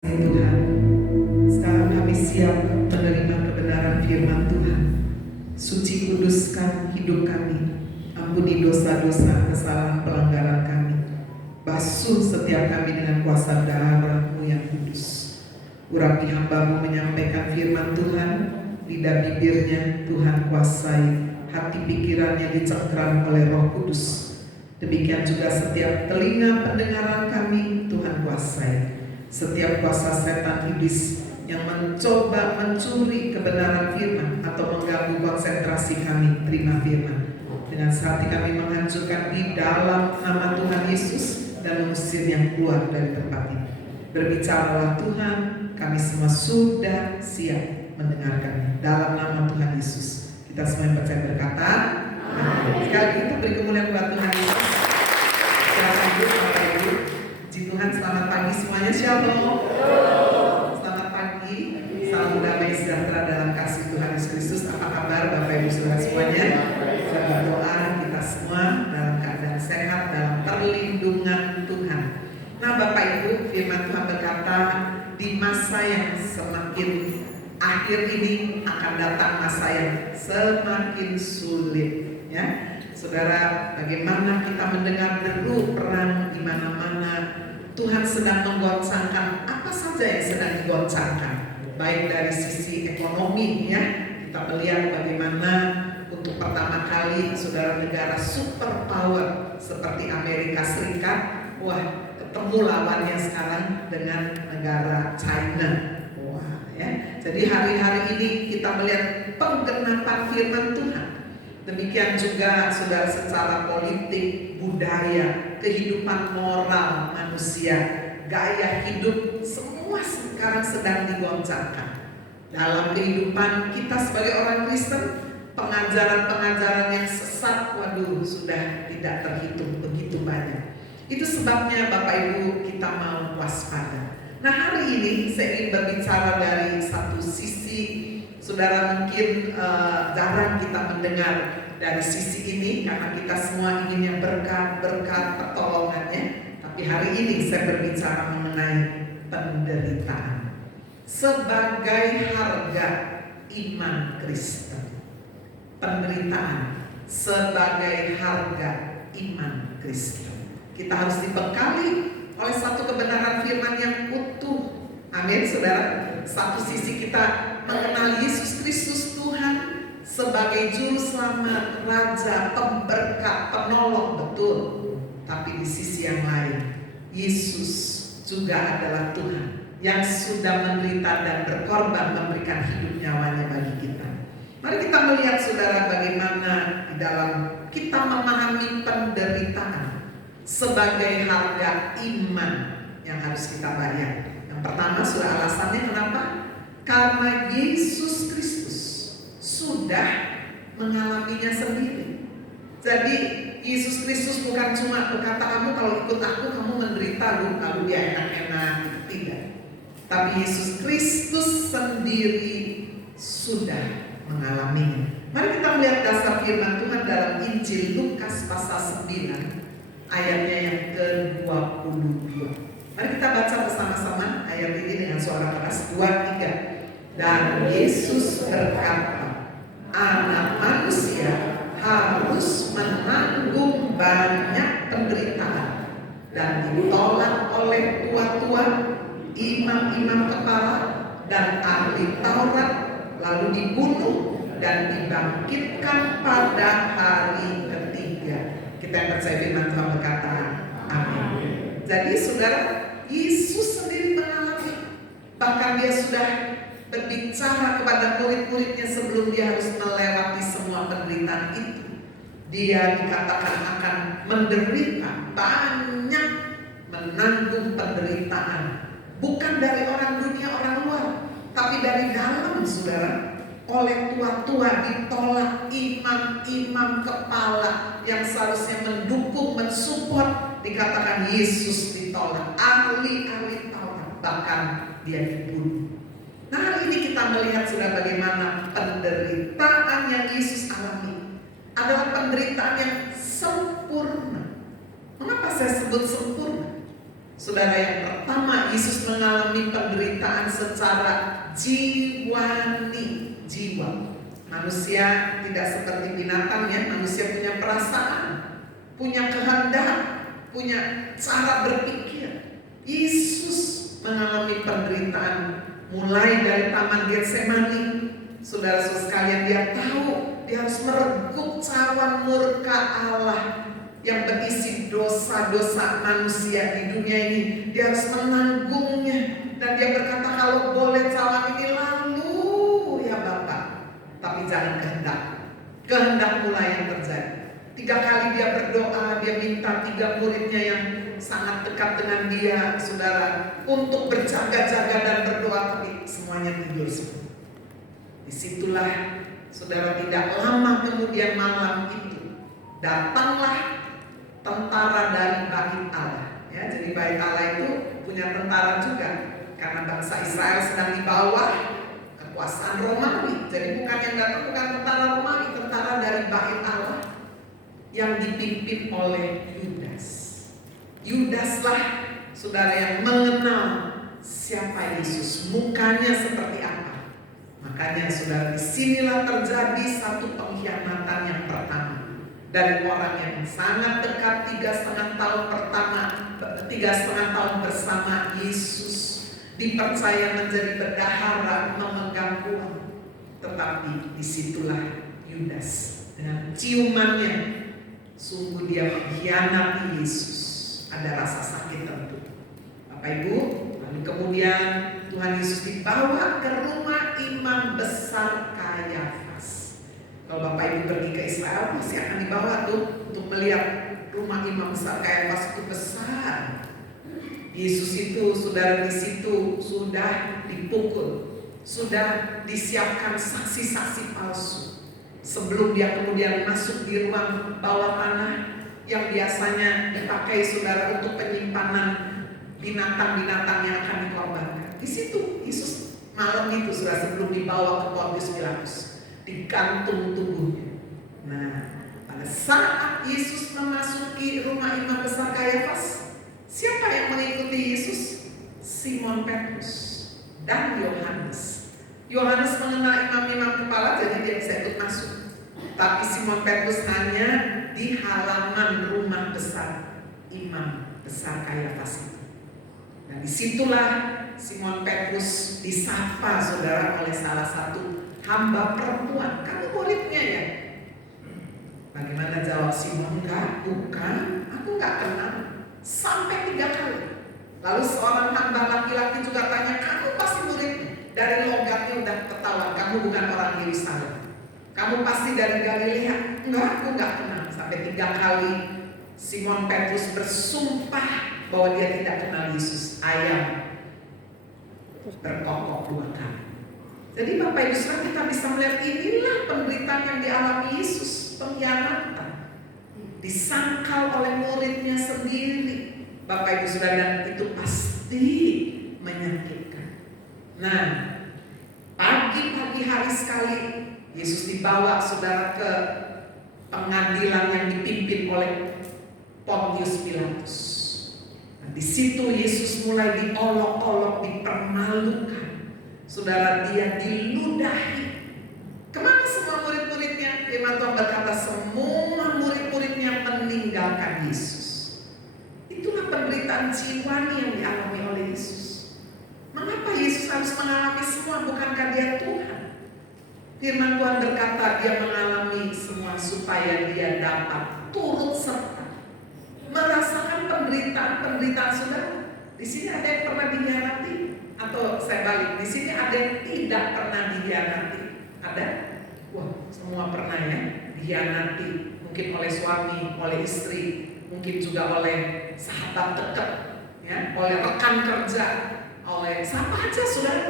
Tuhan, sekarang kami siap menerima kebenaran firman Tuhan. Suci kuduskan hidup kami, ampuni dosa-dosa kesalahan pelanggaran kami, basuh setiap kami dengan kuasa darah-Mu yang kudus. Urapi hamba-Mu menyampaikan firman Tuhan, lidah bibirnya Tuhan kuasai, hati pikirannya dicengkram oleh Roh Kudus. Demikian juga setiap telinga pendengaran kami Tuhan kuasai. Setiap kuasa setan iblis yang mencoba mencuri kebenaran firman atau mengganggu konsentrasi kami terima firman, dengan hati kami menghancurkan di dalam nama Tuhan Yesus dan mengusir yang keluar dari tempat ini. Berbicaralah Tuhan, kami semua sudah siap mendengarkan dalam nama Tuhan Yesus. Kita semua yang percaya berkata amin. Sekali itu beri kemuliaan buat Tuhan Yesus. Silakan duduk Bapak Ibu. Puji Tuhan, selamat pagi semuanya. Shalom. Selamat pagi. Salam damai sejahtera dalam kasih Tuhan Yesus Kristus. Apa kabar Bapak Ibu Saudara semuanya? Saya berdoa kita semua dalam keadaan sehat dalam perlindungan Tuhan. Nah Bapak Ibu, firman Tuhan berkata, di masa yang semakin akhir ini akan datang masa yang semakin sulit, ya. Saudara, bagaimana kita mendengar deru perang di mana-mana, Tuhan sedang menggoncangkan apa saja yang sedang digoncangkan, baik dari sisi ekonomi, ya. Kita melihat bagaimana untuk pertama kali saudara negara superpower seperti Amerika Serikat, ketemu lawannya sekarang dengan negara China. Ya. Jadi hari-hari ini kita melihat penggenapan firman Tuhan. Demikian juga saudara secara politik, budaya, kehidupan moral manusia, gaya hidup, semua sekarang sedang digoncangkan. Dalam kehidupan kita sebagai orang Kristen, pengajaran-pengajaran yang sesat, sudah tidak terhitung begitu banyak. Itu sebabnya Bapak Ibu kita mau waspada. Nah hari ini saya ingin berbicara dari satu sisi. Saudara mungkin jarang kita mendengar dari sisi ini karena kita semua ingin yang berkat-berkat pertolongannya. Tapi hari ini saya berbicara mengenai penderitaan sebagai harga iman Kristen. Penderitaan sebagai harga iman Kristen. Kita harus dibekali oleh satu kebenaran firman yang utuh. Amin, saudara. Satu sisi kita mengenal Yesus Kristus Tuhan sebagai juru selamat, raja, pemberkat, penolong, betul. Tapi di sisi yang lain, Yesus juga adalah Tuhan yang sudah menderita dan berkorban memberikan hidup nyawanya bagi kita. Mari kita melihat saudara bagaimana di dalam kita memahami penderitaan sebagai harga iman yang harus kita bayar. Yang pertama, sudah alasannya kenapa? Karena Yesus Kristus sudah mengalaminya sendiri. Jadi Yesus Kristus bukan cuma berkata kamu kalau ikut aku kamu menderita lalu dia enak-enak, tidak. Tapi Yesus Kristus sendiri sudah mengalaminya. Mari kita melihat dasar firman Tuhan dalam Injil Lukas pasal 9 ayatnya yang ke-22. Mari kita baca bersama-sama ayat ini dengan suara keras. 2, 3. Dan Yesus berkata, Anak manusia harus menanggung banyak penderitaan dan ditolak oleh tua-tua, imam-imam kepala dan ahli Taurat, lalu dibunuh dan dibangkitkan pada hari ketiga. Kita yang percaya firman Tuhan berkata, amin. Jadi saudara, Yesus sendiri mengalami, bahkan dia sudah berbicara kepada murid-muridnya sebelum dia harus melewati semua penderitaan itu. Dia dikatakan akan menderita banyak, menanggung penderitaan, bukan dari orang dunia, orang luar, tapi dari dalam saudara. Oleh tua-tua ditolak, imam-imam kepala yang seharusnya mendukung, mensupport, dikatakan Yesus ditolak, ahli-ahli Taurat, bahkan dia dibunuh. Nah hari ini kita melihat sudah bagaimana penderitaan yang Yesus alami adalah penderitaan yang sempurna. Mengapa saya sebut sempurna? Saudara, yang pertama, Yesus mengalami penderitaan secara jiwani, jiwa. Manusia tidak seperti binatang ya, manusia punya perasaan, punya kehendak, punya cara berpikir. Yesus mengalami penderitaan mulai dari Taman Getsemani. Saudara-saudara sekalian, dia tahu dia harus meregup cawan murka Allah yang berisi dosa-dosa manusia di dunia ini. Dia harus menanggungnya. Dan dia berkata, kalau boleh cawan ini lalu ya Bapa, tapi jangan kehendak. Kehendak mulai yang terjadi. 3 kali dia berdoa, dia minta 3 muridnya yang sangat dekat dengan dia, saudara, untuk berjaga-jaga dan berdoa, tapi semuanya tidur semua. Disitulah, saudara, tidak lama kemudian malam itu datanglah tentara dari Bait Allah. Ya, jadi Bait Allah itu punya tentara juga, karena bangsa Israel sedang di bawah kekuasaan Romawi. Jadi bukan yang datang bukan tentara Romawi, tentara dari Bait Allah yang dipimpin oleh Yudas. Yudaslah, saudara, yang mengenal siapa Yesus, mukanya seperti apa. Makanya, saudara, disinilah terjadi satu pengkhianatan yang pertama. Dari orang yang sangat dekat 3,5 tahun pertama, 3,5 tahun bersama Yesus, dipercaya menjadi bendahara, memegang uang. Tetapi disitulah Yudas dengan ciumannya, sungguh dia mengkhianati Yesus. Ada rasa sakit tentu, Bapak Ibu. Lalu kemudian Tuhan Yesus dibawa ke rumah imam besar Kayafas. Kalau Bapak Ibu pergi ke Israel, pasti akan dibawa tuh untuk melihat rumah imam besar Kayafas itu besar. Yesus itu, saudara, di situ sudah dipukul, sudah disiapkan saksi-saksi palsu. Sebelum dia kemudian masuk di ruang bawah tanah yang biasanya dipakai, saudara, untuk penyimpanan binatang-binatang yang akan dikorbankan. Di situ Yesus malam itu, saudara, sebelum dibawa ke Pontius Pilatus, digantung tubuhnya. Nah, pada saat Yesus memasuki rumah imam besar Kayafas, siapa yang mengikuti Yesus? Simon Petrus dan Yohanes. Yohanes mengenal imam-imam kepala, jadi dia bisa ikut masuk. Tapi Simon Petrus hanya di halaman rumah besar imam besar Kayafas itu. Dan disitulah Simon Petrus disapa, saudara, oleh salah satu hamba perempuan. Kamu muridnya ya? Bagaimana jawab Simon? Enggak, bukan, aku enggak kenal. Sampai 3 kali. Lalu seorang hamba laki-laki juga tanya, kamu pasti muridnya? Dari logatnya udah ketahuan, kamu bukan orang Yerusalem. Kamu pasti dari Galilea? Enggak, aku enggak kenal. Sampai 3 kali Simon Petrus bersumpah bahwa dia tidak kenal Yesus. Ayam berkokok 2 kali. Jadi Bapak Ibu Saudara, kita bisa melihat inilah penderitaan yang dialami Yesus, pengkhianatan, disangkal oleh muridnya sendiri. Bapak Ibu Saudara, dan itu pasti menyakitkan. Nah, pagi-pagi hari sekali Yesus dibawa, saudara, ke pengadilan yang dipimpin oleh Pontius Pilatus. Nah, di situ Yesus mulai diolok-olok, dipermalukan. Saudara, dia diludahi. Kemana semua murid-muridnya? Firman Tuhan berkata, semua murid-muridnya meninggalkan Yesus. Itulah penderitaan jiwani yang dialami oleh Yesus. Mengapa Yesus harus mengalami semua? Bukankah dia Tuhan? Firman Tuhan berkata, dia mengalami semua supaya dia dapat turut serta merasakan penderitaan-penderitaan. Saudara, di sini ada yang pernah dikhianati? Atau saya balik, di sini ada yang tidak pernah dikhianati? Ada? Wah, semua pernah ya dikhianati. Mungkin oleh suami, oleh istri, mungkin juga oleh sahabat dekat, ya, oleh rekan kerja, oleh siapa aja, saudara.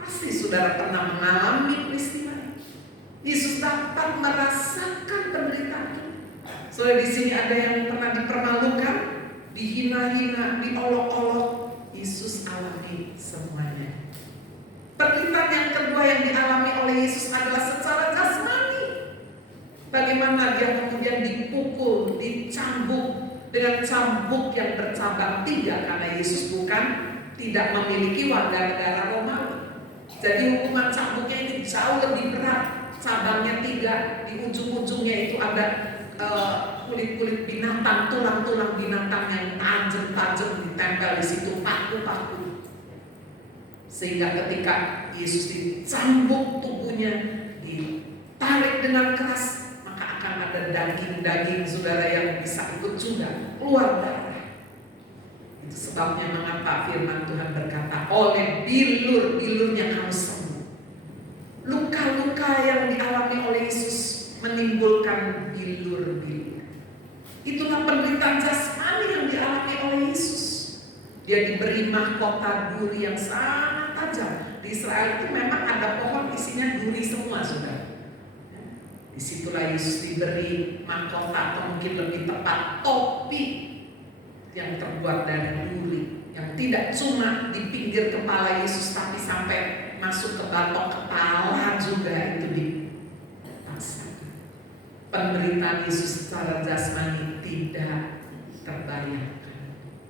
Pasti saudara pernah mengalami peristiwa. Yesus dapat merasakan penderitaan itu. Saudara, di sini ada yang pernah dipermalukan, dihina-hina, diolok-olok. Yesus alami semuanya. Penderitaan yang kedua yang dialami oleh Yesus adalah secara jasmani. Bagaimana dia kemudian dipukul, dicambuk, dengan cambuk yang bercabang 3, karena Yesus bukan tidak memiliki warga negara Romawi. Jadi hukuman cambuknya ini jauh lebih berat. Cabangnya 3, di ujung-ujungnya itu ada kulit-kulit binatang, tulang-tulang binatang yang tajam-tajam ditempel di situ, paku-paku. Sehingga ketika Yesus dicambuk tubuhnya, ditarik dengan keras, maka akan ada daging-daging saudara yang bisa ikut juga keluar darah. Itu sebabnya mengapa firman Tuhan berkata, oleh bilur-bilurnya kamu sembuh. Luka-luka yang dialami oleh Yesus menimbulkan bilur-bilur. Itulah penderitaan jasmani yang dialami oleh Yesus. Dia diberi mahkota duri yang sangat tajam. Di Israel itu memang ada pohon isinya duri semua, saudara. Disitulah Yesus diberi mahkota, atau mungkin lebih tepat topi yang terbuat dari duri, yang tidak cuma di pinggir kepala Yesus, tapi sampai masuk ke batok kepala juga itu dipaksakan. Penderitaan Yesus secara jasmani tidak terbayangkan.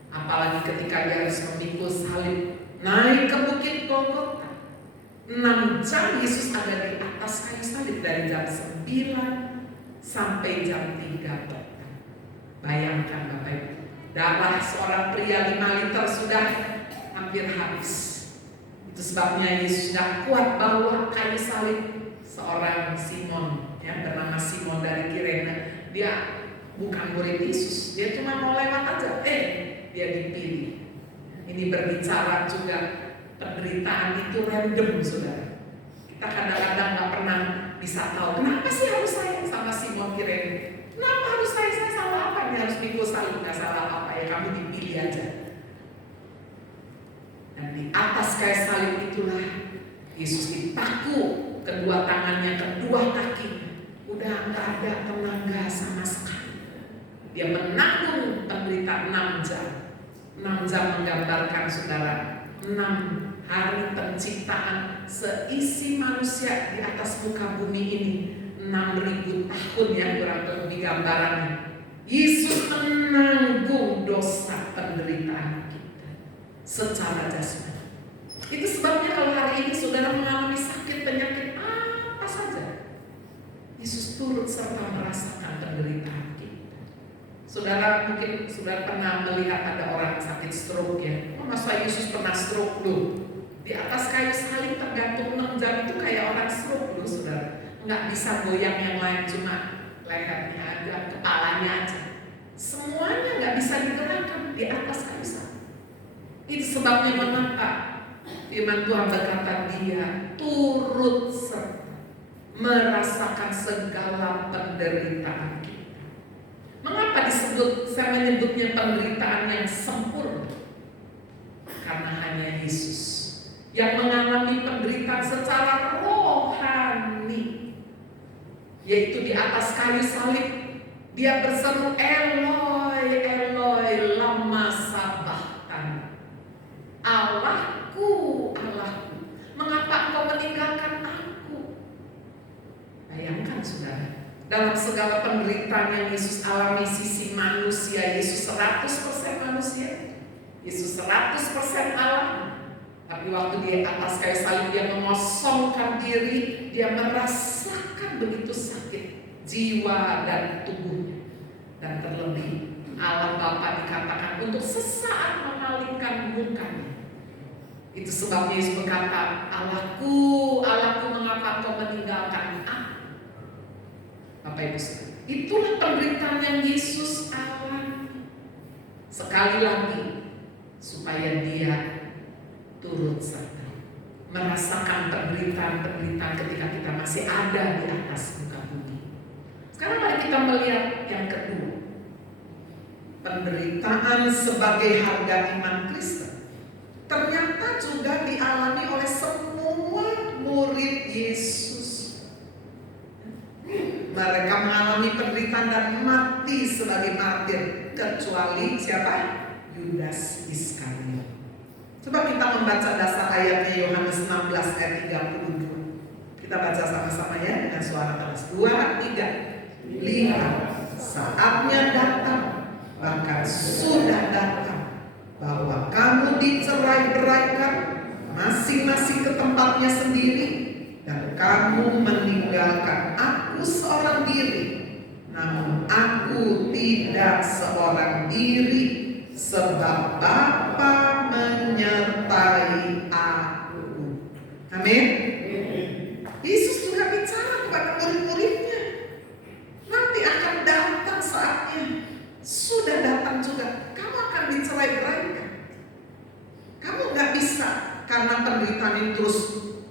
Apalagi ketika dia harus memikul salib, naik ke bukit Golgota. 6 jam Yesus ada di atas kayu salib, dari jam 9 sampai jam 3 petang. Bayangkan Bapak Ibu, darah seorang pria 5 liter sudah hampir habis. Itu sebabnya Yesus sudah kuat bawa kayu salib. Seorang Simon yang bernama Simon dari Kirene, dia bukan murid Yesus, dia cuma mau lewat aja, dia dipilih. Ini berbicara juga penderitaan itu random, saudara. Kita kadang-kadang gak pernah bisa tahu kenapa sih harus saya sama Simon Kirene. Kenapa harus saya salah apa? Ini harus mikul salib, gak salah apa ya, kamu dipilih aja. Dan di atas kayu salib itulah Yesus dipaku, kedua tangannya, kedua kakinya. Udah gak ada tenaga sama sekali. Dia menanggung penderitaan 6 jam. 6 jam menggambarkan, saudara, 6 hari penciptaan seisi manusia di atas muka bumi ini. 6.000 tahun ya kurang lebih gambarannya. Yesus menanggung dosa penderitaan kita secara jasmani. Itu sebabnya kalau hari ini saudara mengalami sakit, penyakit apa saja, Yesus turut serta merasakan penderitaan kita. Saudara mungkin saudara pernah melihat ada orang sakit stroke ya. Masa Yesus pernah stroke loh? Di atas kayu salib tergantung 6 jam itu kayak orang stroke loh, saudara. Nggak bisa goyang yang lain, cuma lehernya aja, kepalanya aja. Semuanya nggak bisa digerakkan di atas kayu salib. Itu sebabnya mengapa firman Tuhan berkata dia turut serta merasakan segala penderitaan kita. Mengapa disebut, saya menyebutnya penderitaan yang sempurna? Karena hanya Yesus yang mengalami penderitaan secara rohani, yaitu di atas kayu salib. Dia berseru, Eloi, Eloi, lama sabachthani. Allahku, Allahku, mengapa engkau meninggalkan aku? Bayangkan saudara, dalam segala penderitaan yang Yesus alami, sisi manusia, Yesus 100% manusia, Yesus 100% Allah. Tapi waktu di atas kayu salib dia mengosongkan diri, dia merasakan begitu sakit jiwa dan tubuhnya. Dan terlebih Allah Bapa dikatakan untuk sesaat memalingkan mukanya. Itu sebabnya Yesus berkata, Allahku, Allahku, mengapa engkau meninggalkan aku? Bapak Ibu sekalian, itulah penderitaan yang Yesus alami. Sekali lagi, supaya dia turut serta merasakan penderitaan-penderitaan ketika kita masih ada di atas muka bumi. Sekarang mari kita melihat yang kedua, penderitaan sebagai harga iman Kristen. Ternyata juga dialami oleh semua murid Yesus. Mereka mengalami penderitaan dan mati sebagai martir, kecuali siapa? Yudas Iskariot. Coba kita membaca dasar ayatnya Yohanes 16 ayat 32. Kita baca sama-sama ya dengan suara keras. 2, 3. Lihat, saatnya datang, bahkan sudah datang, bahwa kamu dicerai-beraikan masing-masing ke tempatnya sendiri, dan kamu meninggalkan aku seorang diri. Namun aku tidak seorang diri, sebab Bapa menyertai aku. Amin. Yesus juga bicara kepada murid-muridnya, nanti akan datang saatnya, sudah datang juga, kamu akan dicerai-beraikan. Kamu gak bisa karena penderitaan ini terus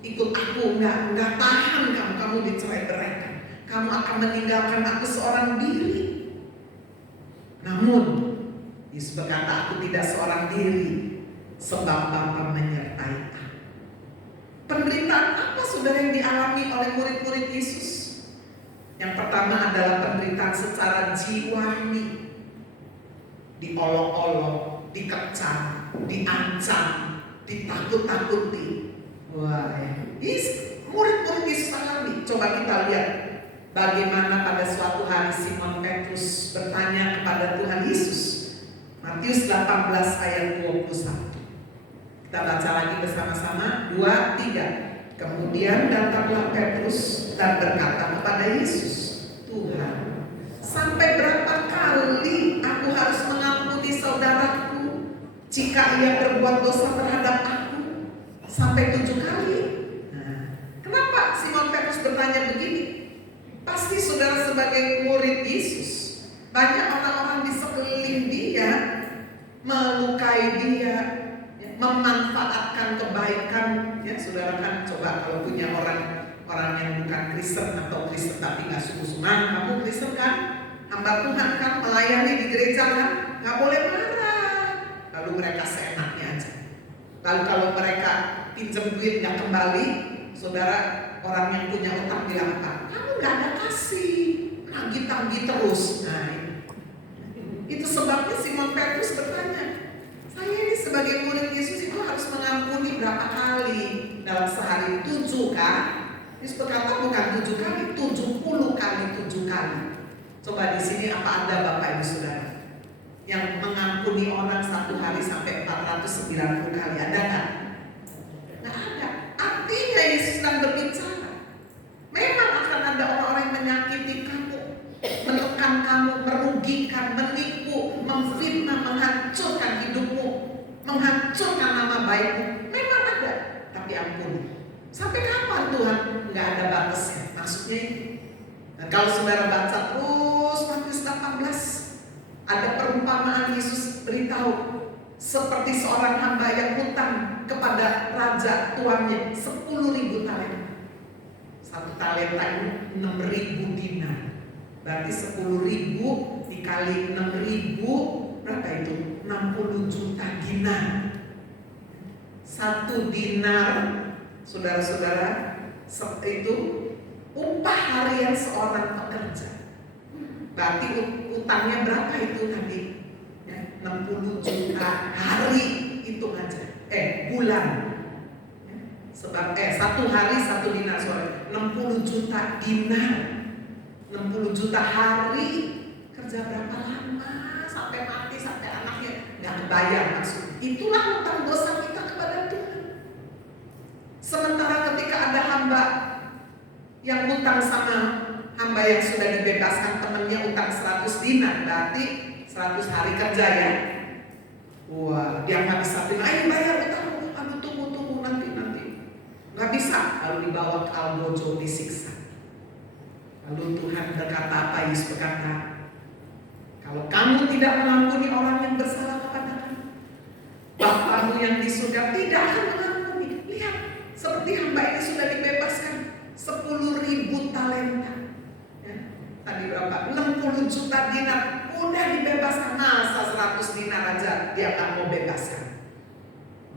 ikut aku, nggak tahan kamu dicerai-beraikan. Kamu akan meninggalkan aku seorang diri. Namun Yesus berkata, aku tidak seorang diri, sebab Bapa menyertai aku. Penderitaan apa saudara yang dialami oleh murid-murid Yesus? Yang pertama adalah penderitaan secara jiwani. Diolok-olok, dikecam, diancam, ditakut-takuti. Wah, murid-murid Yesus alami. Coba kita lihat bagaimana pada suatu hari Simon Petrus bertanya kepada Tuhan Yesus. Matius 18 ayat 21. Kita baca lagi bersama-sama. 2, 3. Kemudian datanglah Petrus dan berkata kepada Yesus, Tuhan, sampai berapa kali aku harus mengampuni saudaraku jika ia berbuat dosa terhadap aku? Sampai 7 kali. Nah, kenapa Simon Petrus bertanya begini? Pasti saudara sebagai murid Yesus, banyak orang-orang di sekeliling dia melukai dia, memanfaatkan kebaikan. Ya, saudara kan coba kalau punya orang yang bukan Kristen atau Kristen tapi nggak sungguh-sungguh, kamu Kristen kan, hamba Tuhan kan, melayani di gereja kan, nggak boleh marah. Lalu mereka seenaknya aja. Lalu kalau mereka pinjam duit nggak kembali, saudara, orang yang punya utang bilang apa? Kamu nggak ada kasih, nagih-tagih terus. Nah, itu sebabnya Simon Petrus bertanya, saya ini sebagai murid Yesus itu harus mengampuni berapa kali dalam sehari? 7 kan? Yesus berkata bukan 7 kali, 70 kali 7 kali. Coba di sini apa ada Bapak Ibu Saudara yang mengampuni orang satu hari sampai 490 kali? Ada kan? Nggak ada. Artinya Yesus sedang berbicara, memang akan ada orang-orang yang menyakiti kamu, menekan kamu, merugikan, menipu, memfitnah, menghancurkan hidupmu, menghancurkan nama baikmu. Memang ada, tapi ampuni. Sampai kapan Tuhan? Nggak ada batasnya. Maksudnya ini. Dan kalau saudara baca terus Matius 18, ada perumpamaan Yesus beritahu seperti seorang hamba yang hutang kepada raja tuannya 10.000 talenta. Satu talenta ini 6.000 dinar. Berarti 10.000 dikali 6.000 berapa itu? 60 juta dinar. Satu dinar, saudara-saudara, itu upah harian seorang pekerja. Berarti utangnya berapa itu tadi? 60 juta hari itu aja. Bulan. Sebab satu hari 1 dinar, 60 juta dinar. 60 juta hari, kerja berapa lama sampai mati, sampai anaknya nggak kebayang maksud. Itulah hutang dosa kita kepada Tuhan. Sementara ketika ada hamba yang hutang sama hamba yang sudah dibebaskan, temannya utang 100 dinar, berarti 100 hari kerja ya. Wah, dia nggak bisa bilang, ayo bayar utangmu, aduh tunggu nanti. Nggak bisa, lalu dibawa ke Algojo disiksa. Lalu Tuhan berkata apa? Yesus berkata, kalau kamu tidak mengampuni orang yang bersalah kepada kamu, Bapamu yang di surga tidak akan mengampuni. Lihat, seperti hamba ini sudah dibebaskan 10.000 talenta. Ya, tadi berapa? 60 juta dinar, udah dibebaskan. Masa 100 dinar aja dia akan mau bebaskan.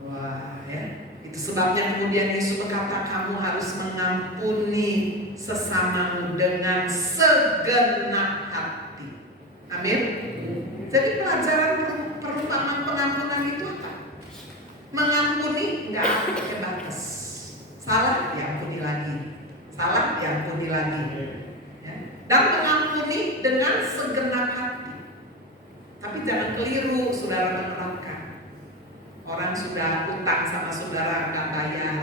Wah, ya. Itu sebabnya kemudian Yesus berkata, kamu harus mengampuni sesamamu dengan segenap hati. Amin. Jadi pelajaran perumpamaan pengampunan itu apa? Mengampuni nggak ada batas. Salah diampuni lagi, salah diampuni lagi, ya. Dan mengampuni dengan segenap hati. Tapi jangan yang keliru saudara menerapkan. Orang sudah utang sama saudara nggak bayar,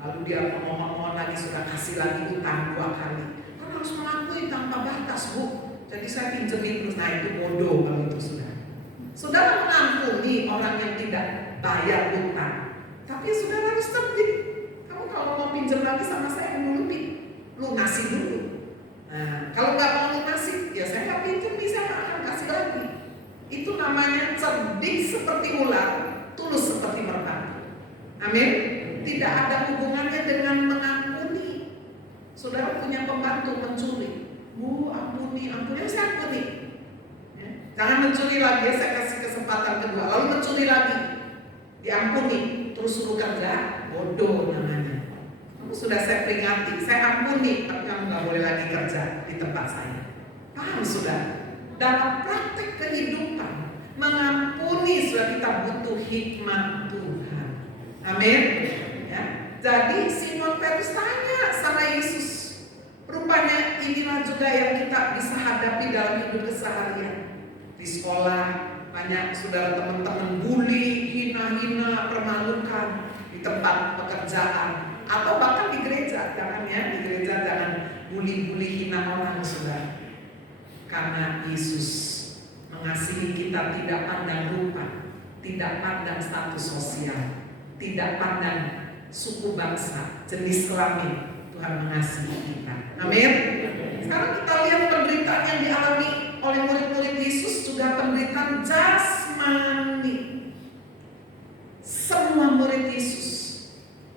lalu dia mohon lagi, sudah kasih lagi utang 2 kali. Kan harus mengakui tanpa batas, Bu. Jadi saya pinjemin terus, nah itu bodoh kalau itu saudara mengampuni orang yang tidak bayar utang. Tapi saudara harus tertib. Kamu kalau mau pinjam lagi sama saya dulu, lunasi dulu. Nah, kalau nggak mau lunasi, ya saya nggak pinjam, saya nggak akan kasih lagi. Itu namanya cerdik seperti ular, tulus seperti merpati. Amin. Tidak ada hubungannya dengan mengampuni. Saudara punya pembantu mencuri, Bu, ampuni, saya ampuni. Ya. Jangan mencuri lagi, saya kasih kesempatan kedua, lalu mencuri lagi, diampuni, terus suruh kerja, bodoh namanya. Kamu sudah saya peringati, saya ampuni, tapi kamu nggak boleh lagi kerja di tempat saya. Paham sudah? Dalam praktek kehidupan, mengampuni sudah kita butuh hikmat Tuhan. Amin. Ya. Jadi Simon Petrus tanya sama Yesus. Rupanya inilah juga yang kita bisa hadapi dalam hidup keseharian. Di sekolah banyak saudara teman-teman bully, hina-hina, permalukan. Di tempat pekerjaan atau bahkan di gereja. Jangan ya, di gereja jangan bully-bully, hina orang saudara. Karena Yesus mengasihi kita tidak pandang rupa, tidak pandang status sosial, tidak pandang suku bangsa, jenis kelamin. Tuhan mengasihi kita. Amin. Sekarang kita lihat penderitaan yang dialami oleh murid-murid Yesus, juga penderitaan jasmani. Semua murid Yesus,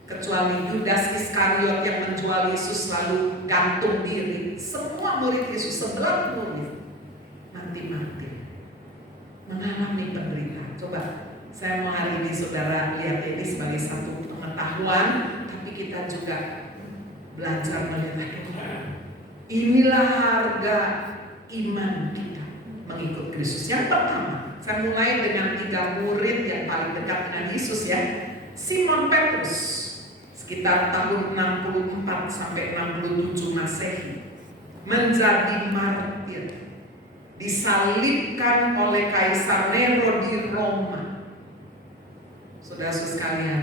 kecuali Yudas Iskariot yang menjual Yesus lalu gantung diri, semua murid Yesus, 11 murid mati-mati mengalami penderitaan. Coba saya mau hari ini saudara lihat ini sebagai satu pengetahuan, tapi kita juga belajar melihat inilah harga iman kita mengikut Kristus. Yang pertama, saya mulai dengan 3 murid yang paling dekat dengan Yesus ya. Simon Petrus, sekitar tahun 64 sampai 67 Masehi, menjadi martir, disalibkan oleh Kaisar Nero di Roma. Saudara-saudara sekalian,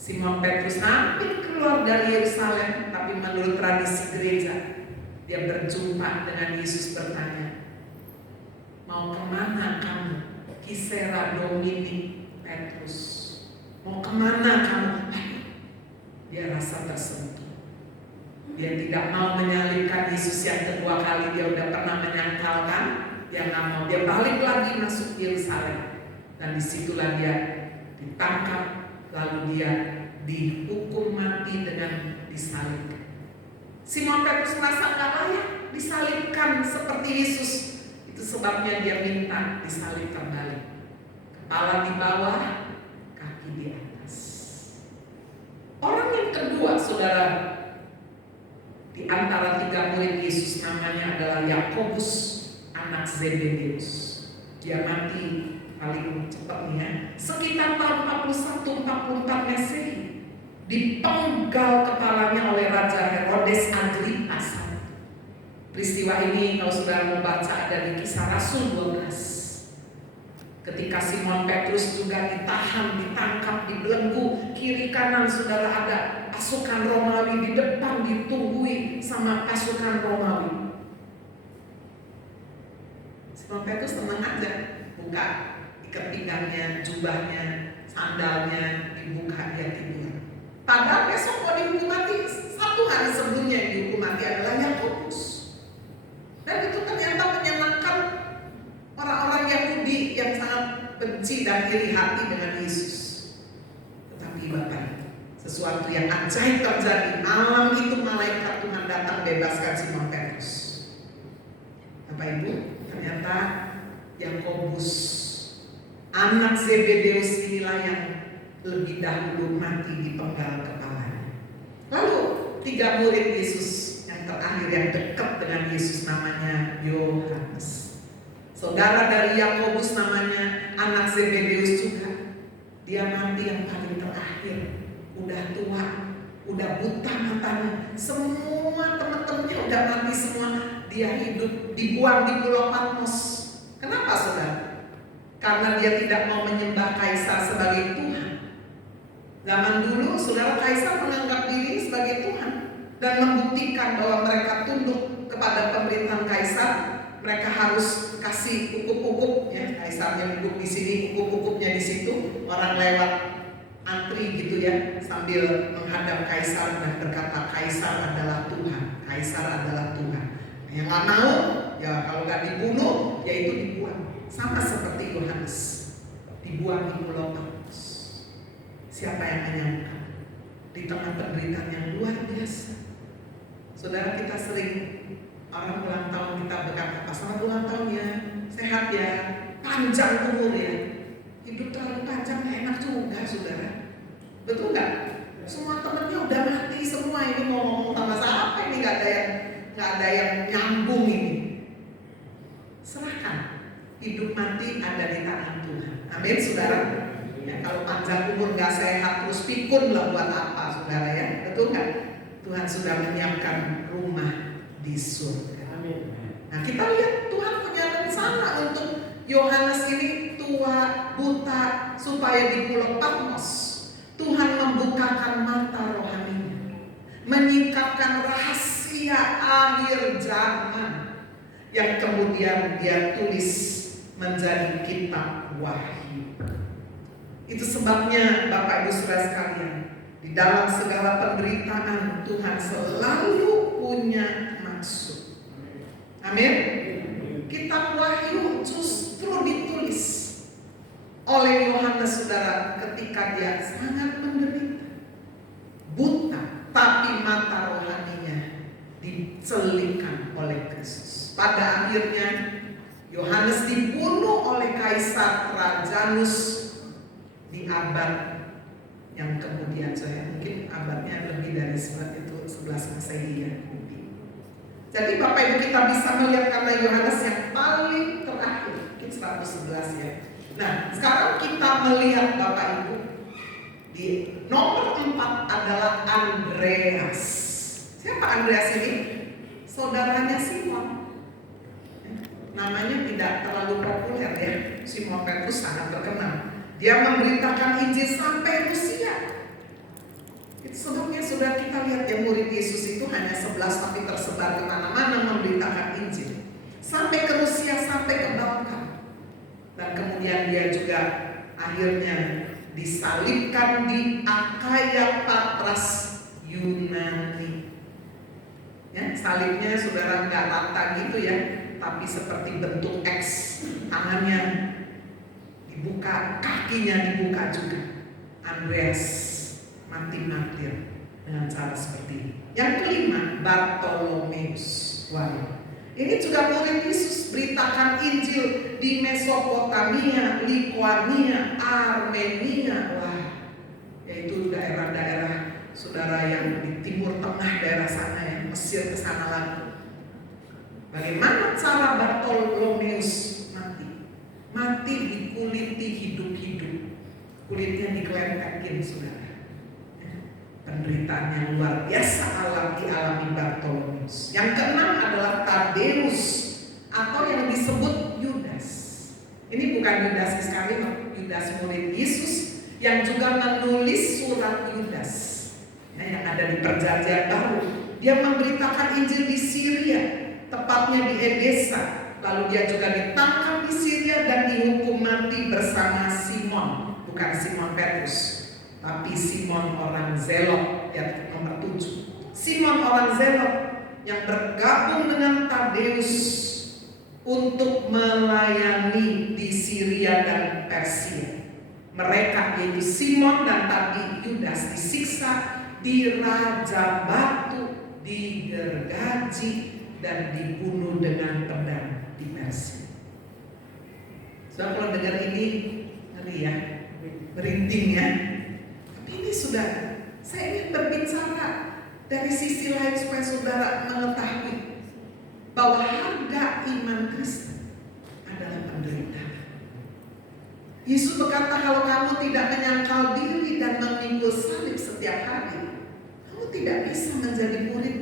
Simon Petrus hampir keluar dari Yerusalem, tapi menurut tradisi gereja, dia berjumpa dengan Yesus, bertanya, mau kemana kamu? Kisera Domini Petrus, mau kemana kamu? Dia rasa tersentuh. Dia tidak mau menyalibkan Yesus yang kedua kali, dia udah pernah menyangkalkan, dia nggak mau. Dia balik lagi masuk Yerusalem, dan disitulah dia ditangkap, lalu dia dihukum mati dengan disalib. Simon Petrus merasa nggak layak disalibkan seperti Yesus. Itu sebabnya dia minta disalib kembali, kepala di bawah, kaki di atas. Orang yang kedua, saudara, di antara 3 murid Yesus, namanya adalah Yakobus, anak Zebedeus. Dia mati paling cepat nih ya, sekitar tahun 41-44 Masehi. Dipenggal kepalanya oleh Raja Herodes Agripa I. Peristiwa ini kalau saudara mau baca ada di Kisah Rasul 12. Ketika Simon Petrus juga ditahan, ditangkap, dibelenggu, kiri kanan saudara ada pasukan Romawi, di depan ditunggui sama pasukan Romawi. Simon Petrus tenang aja, buka ikat pinggangnya, jubahnya, sandalnya dibuka, dia tidur. Padahal besok mau dihukum mati, 1 hari sebelumnya yang dihukum mati adalah Yakobus. Dan itu ternyata menyenangkan orang-orang Yahudi yang sangat benci dan iri hati dengan Yesus. Tetapi Bapak, sesuatu yang ajaib terjadi. Malam itu malaikat Tuhan datang bebaskan Simon Petrus. Bapak Ibu, ternyata Yakobus, anak Zebedeus inilah yang lebih dahulu mati dipenggal kepalanya. Lalu 3 murid Yesus yang terakhir yang dekat dengan Yesus namanya Yohanes. Saudara dari Yakobus namanya anak Zebedeus juga. Dia mati yang paling terakhir. Udah tua, udah buta matanya. Semua teman-temannya udah mati semua. Dia hidup, dibuang di Pulau Patmos. Kenapa saudara? karena dia tidak mau menyembah kaisar sebagai Tuhan. Zaman dulu saudara, kaisar menganggap diri sebagai Tuhan dan membuktikan bahwa mereka tunduk kepada pemerintahan kaisar. Mereka harus kasih ukuk-ukuk, ya, kaisarnya duduk di sini, ukuk-ukuknya di situ. Orang lewat antri gitu ya, sambil menghadap kaisar dan berkata, kaisar adalah Tuhan, kaisar adalah Tuhan. Yang nggak mau, ya kalau nggak dibunuh, ya itu dibuang. Sama seperti Yohanes, dibuang di Pulau Patmos. Siapa yang menyangka di tengah penderitaan yang luar biasa. Saudara, kita sering, orang ulang tahun kita berkata, selamat ulang tahun ya, sehat ya, panjang umur ya. Hidup terlalu panjang gak enak juga, saudara. Betul nggak? Semua temennya udah mati semua, ini mau ngomong sama siapa ini, nggak ada yang nyambung ini. Serahkan, hidup mati ada di tangan Tuhan. Amin, saudara. Ya, kalau panjang umur gak sehat terus pikun lah buat apa, saudara ya? Betul nggak? Tuhan sudah menyiapkan rumah di surga. Amin. Nah, kita lihat Tuhan punya rencana untuk Yohanes ini tua, buta, supaya di Pulau Patmos Tuhan membukakan mata rohaninya, menyingkapkan rahasia akhir zaman yang kemudian dia tulis menjadi kitab Wahyu. Itu sebabnya Bapak Ibu Saudara sekalian, di dalam segala penderitaan Tuhan selalu punya maksud. Amin. Kitab Wahyu justru ditulis oleh Yohanes, saudara, ketika dia sangat menderita, buta, tapi mata rohaninya dicelingkan oleh Kristus. Pada akhirnya Yohanes dibunuh oleh Kaisar Trajanus di abad yang kemudian, saya mungkin abadnya lebih dari 11 Masehi ya. Jadi Bapak Ibu, kita bisa melihat karena Yohanes yang paling terakhir, mungkin 111 ya. Nah, sekarang kita melihat Bapak Ibu, di nomor 4 adalah Andreas. Siapa Andreas ini? Saudaranya Simon. Namanya tidak terlalu populer ya. Simon Petrus sangat terkenal. Dia memberitakan Injil sampai Rusia. Itu sebabnya sudah kita lihat ya, murid Yesus itu hanya 11 tapi tersebar kemana-mana memberitakan Injil. Sampai ke Rusia, sampai ke Balkan. Dan kemudian dia juga akhirnya disalibkan di Akaya Patras, Yunani. Ya, salibnya saudara nggak rata gitu ya, tapi seperti bentuk X, tangannya dibuka, kakinya dibuka juga. Andreas mati martir dengan cara seperti ini. Yang kelima, Bartolomeus. Wah, ini juga murid Yesus, beritakan Injil di Mesopotamia, Likuania, Armenia. Wah, yaitu daerah-daerah saudara yang di timur tengah daerah sana ya, Mesir ke sana lagi. Bagaimana cara Bartolomeus mati dikuliti hidup-hidup, kulitnya dikelempekin, saudara. Penderitaan yang luar biasa dialami Bartolomeus. Yang keenam adalah Tadeus atau yang disebut Yudas. Ini bukan Yudas Iskariot, Yudas murid Yesus yang juga menulis surat Yudas ya, yang ada di Perjanjian Baru. Dia memberitakan Injil di Syria, tepatnya di Edessa. Lalu dia juga ditangkap di Syria dan dihukum mati bersama Simon, bukan Simon Petrus, tapi Simon orang Zelot, ya, nomor 7. Simon orang Zelot yang bergabung dengan Tadeus untuk melayani di Syria dan Persia. Mereka yaitu Simon dan tadi Yudas disiksa, diraja batu, digergaji dan dibunuh dengan pedang di Persia. Sudah kalau dengar ini ngeri ya, merinding ya. Tapi ini sudah, saya ingin berbicara dari sisi lain supaya saudara mengetahui bahwa harga iman Kristen adalah penderitaan. Yesus berkata, kalau kamu tidak menyangkal diri dan memikul salib setiap hari, kamu tidak bisa menjadi murid.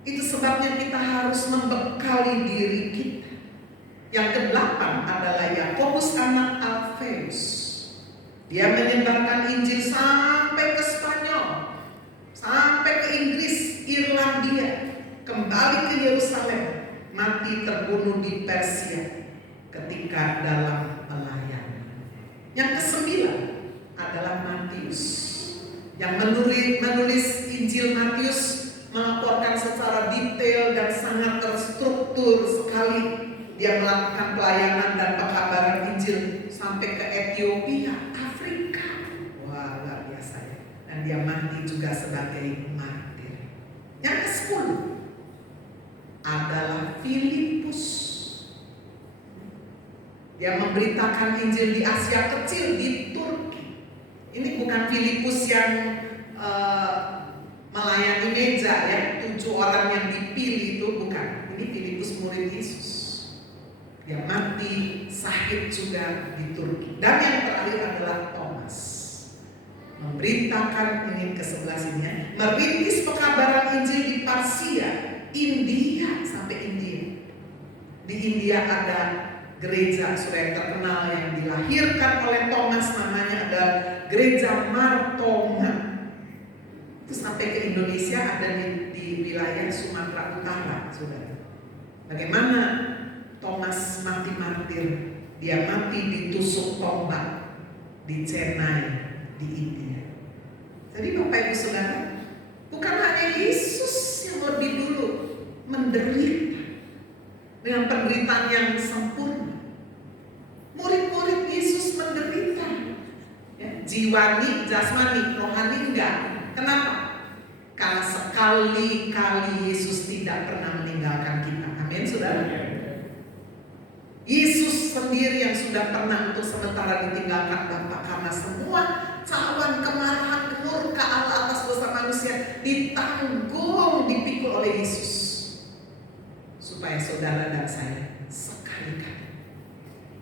Itu sebabnya kita harus membekali diri kita Yang kedelapan adalah Yakobus anak Alfeus. Dia menyebarkan Injil sampai ke Spanyol, sampai ke Inggris, Irlandia, kembali ke Yerusalem, mati terbunuh di Persia ketika dalam pelayanan. Yang kesembilan adalah Matius, yang menulis Injil Matius, melaporkan secara detail dan sangat terstruktur sekali. Dia melakukan pelayanan dan pekabaran Injil sampai ke Ethiopia, Afrika. Wah, luar biasa ya. Dan dia mati juga sebagai martir. Yang ke-10 adalah Filipus. Dia memberitakan Injil di Asia Kecil, di Turki. Ini bukan Filipus yang melayani meja ya, 7 orang yang dipilih itu bukan. Ini Filipus murid Yesus. Dia mati syahid juga di Turki. Dan yang terakhir adalah Thomas, memberitakan, ini ke-11 ini ya, merintis pekabaran Injil di Persia, India, sampai India. Di India ada gereja sudah terkenal yang dilahirkan oleh Thomas, namanya adalah Gereja Martoma. Itu sampai ke Indonesia, ada di wilayah Sumatera Utara, saudara. Bagaimana Thomas mati martir? Dia mati ditusuk tombak di Chennai, di India. Jadi Bapak Ibu Saudara, bukan hanya Yesus yang lebih dulu menderita dengan penderitaan yang sempurna. Murid-murid Yesus menderita, ya, jiwani, jasmani, rohani enggak. Kenapa? Karena sekali-kali Yesus tidak pernah meninggalkan kita. Amin, saudara. Yesus sendiri yang sudah pernah untuk sementara ditinggalkan Bapa, karena semua cawan, kemarahan, murka Allah atas dosa manusia ditanggung, dipikul oleh Yesus, supaya saudara dan saya sekali-kali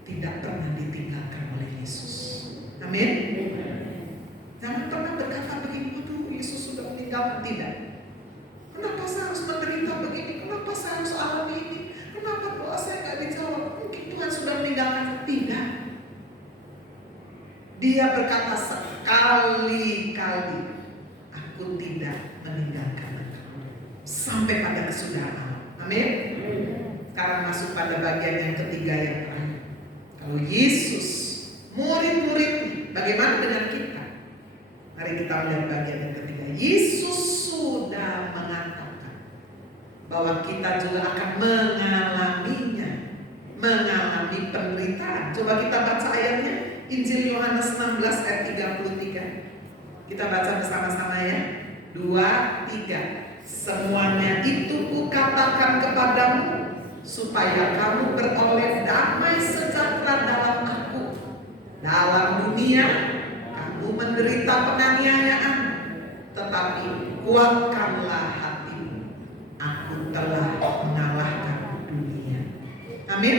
tidak pernah ditinggalkan oleh Yesus. Amin. Jangan pernah berkata begini, aduh Yesus sudah meninggalkan. Tidak. Kenapa saya harus menderita begini? Kenapa saya harus alami ini? Kenapa doa saya gak dijawab? Mungkin Tuhan sudah meninggalkan. Tidak. Dia berkata, sekali-kali aku tidak meninggalkan engkau, sampai pada kesudahan. Amin. Sekarang masuk pada bagian yang ketiga yang terakhir. Kalau Yesus, murid-murid, bagaimana dengan kita? Mari kita melihat bagian yang ketiga. Yesus sudah mengatakan bahwa kita juga akan mengalaminya, mengalami penderitaan. Coba kita baca ayatnya, Injil Yohanes 16 ayat 33. Kita baca bersama-sama ya. 2, 3. Semuanya itu kukatakan kepadamu, supaya kamu beroleh damai sejahtera dalam aku. Dalam dunia kamu menderita penganiayaan, tetapi kuatkanlah hatimu, aku telah mengalahkan dunia. Amin.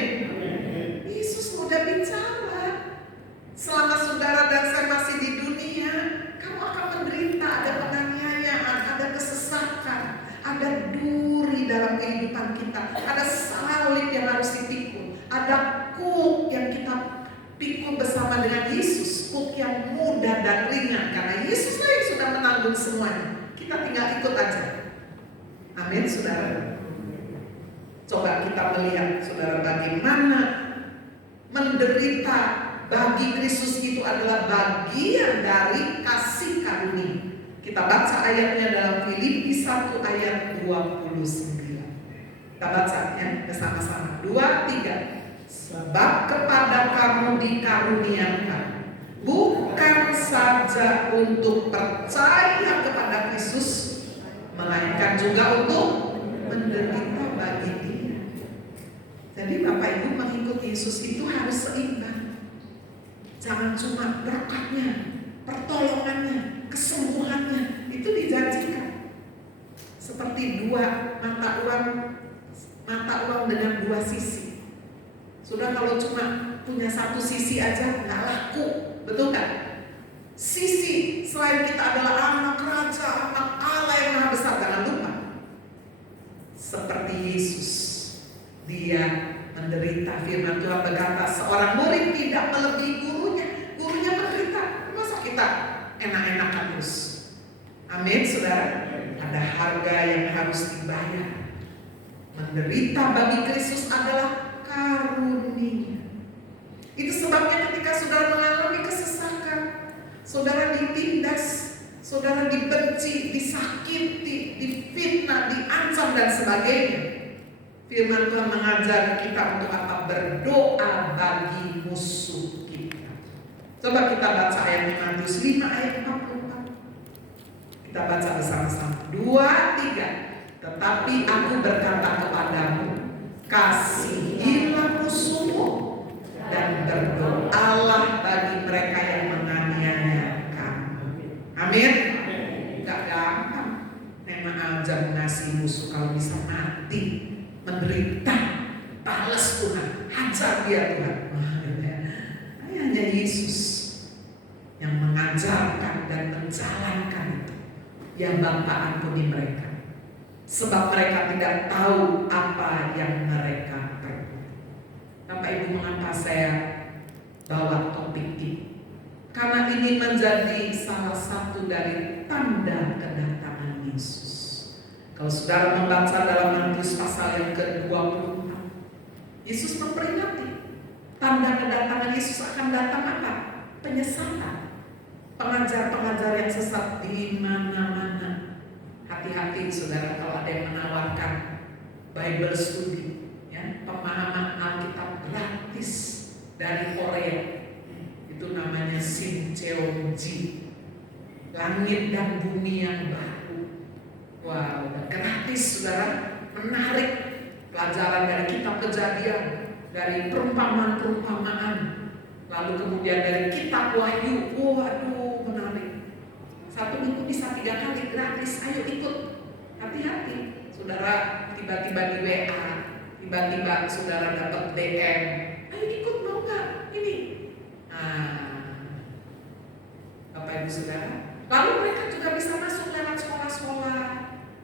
Yesus sudah bicara, selama saudara dan saya masih di dunia, kamu akan menderita, ada penganiayaan, ada kesesatan, ada duri dalam kehidupan kita, ada salib yang harus dipikul, ada kuk yang kita pikul bersama dengan Yesus, kuk yang mudah dan ringan, karena Yesus lah yang sudah menanggung semuanya. Kita tinggal ikut aja. Amin, saudara. Coba kita melihat, saudara, bagaimana menderita bagi Kristus itu adalah bagian dari kasih karunia. Kita baca ayatnya dalam Filipi 1 ayat 29. Kita baca ya bersama-sama. 2, 3. Sebab kepada kamu dikaruniakan bukan saja untuk percaya kepada Kristus, melainkan juga untuk menderita bagi Dia. Jadi Bapak Ibu mengikuti Yesus itu harus seimbang. Jangan cuma berkatnya, pertolongannya, kesembuhannya itu dijanjikan. Seperti 2 mata uang dengan 2 sisi. Sudah kalau cuma punya 1 sisi aja nggak laku, betul kan? Sisi selain kita adalah anak raja, anak Allah yang maha besar, jangan lupa. Seperti Yesus, Dia menderita firman Tuhan berkata, seorang murid tidak melebihi gurunya. Gurunya menderita, masa kita enak-enakan terus? Amin, saudara. Ada harga yang harus dibayar. Menderita bagi Kristus adalah karunia. Itu sebabnya ketika saudara mengalami kesesakan, saudara ditindas, saudara dibenci, disakiti, difitnah, diancam dan sebagainya, firman Tuhan mengajar kita untuk apa? Berdoa bagi musuh kita. Coba kita baca ayat Matius 5 ayat 44. Kita baca bersama-sama. 2, 3. Tetapi aku berkata kepadamu, kasihilah musuhmu dan berdoalah bagi mereka yang menganiaya kamu. Amin. Gak gampang memang aja mengasihi musuh. Kalau bisa mati, menderita, balas Tuhan, hajar dia Tuhan. Hanya Yesus yang mengajarkan dan menjalankan itu. Ya Bapa, ampuni mereka, sebab mereka tidak tahu apa yang mereka perbuat. Bapak Ibu, mengapa saya bawa topik ini? Karena ini menjadi salah satu dari tanda kedatangan Yesus. Kalau saudara membaca dalam Matius pasal yang ke-24, Yesus memperingati tanda kedatangan Yesus akan datang apa? Penyesatan. Pengajar-pengajar yang sesat di mana-mana. Hati-hati saudara kalau ada yang menawarkan Bible study, ya, pemahaman Alkitab gratis dari Korea. Itu namanya Sincheonji, langit dan bumi yang baru. Wow, gratis saudara, menarik pelajaran dari kitab Kejadian, dari perumpamaan-perumpamaan, lalu kemudian dari kitab Wahyu. Waduh, menarik. 1 minggu bisa 3 kali gratis. Ayo ikut. Hati-hati saudara, tiba-tiba di WA, tiba-tiba saudara dapat DM, ayo ikut, mau gak ini? Bapak Ibu saudara, lalu mereka juga bisa masuk lewat sekolah-sekolah,